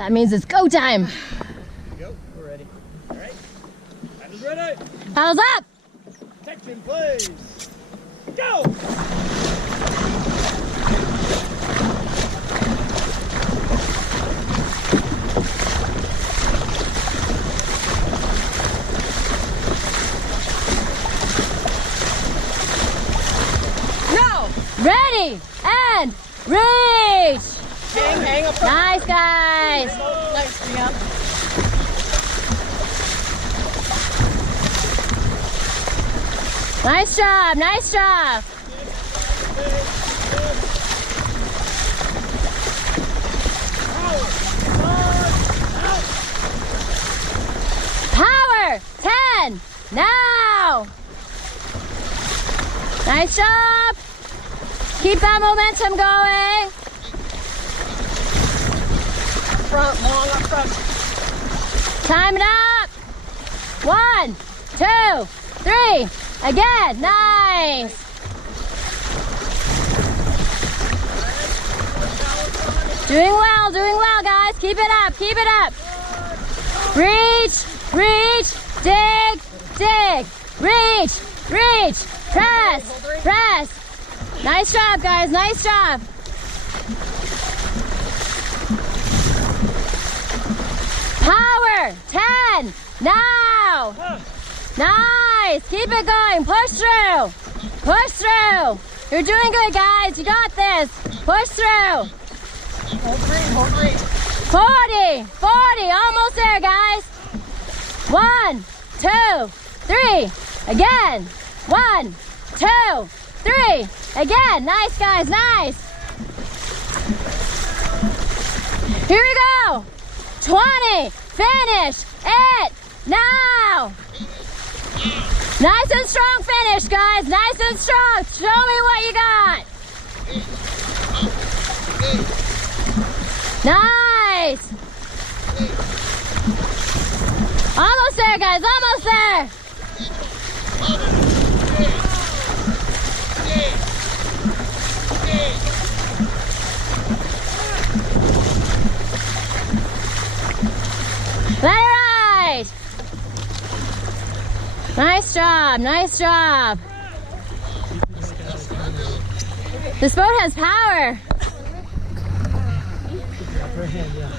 That means it's go time. Here we go. We're ready. All right. Time is ready. Paddles up. Protection, please. Go. Ready and reach. Hang up. Nice, guys. Nice, yeah. Nice job, nice job. Power, 10, now. Nice job. Keep that momentum going. Front, long up front. Time it up. 1, 2, 3. Again, nice. Doing well, guys. Keep it up, keep it up. Reach, reach, dig, dig. Reach, reach, press, press. Nice job, guys, nice job. Power, 10, now. Nice, keep it going, push through, push through. You're doing good, guys, you got this. Push through. Hold three. 40, 40, almost there, guys. 1, 2, 3, again. 1, 2, 3, again. Nice, guys, nice. Here we go. 20, finish it now. Nice and strong finish, guys. Nice and strong. Show me what you got. Nice. Almost there, guys. Almost there. Let it ride. Nice job. Nice job. This boat has power. Upper hand, yeah.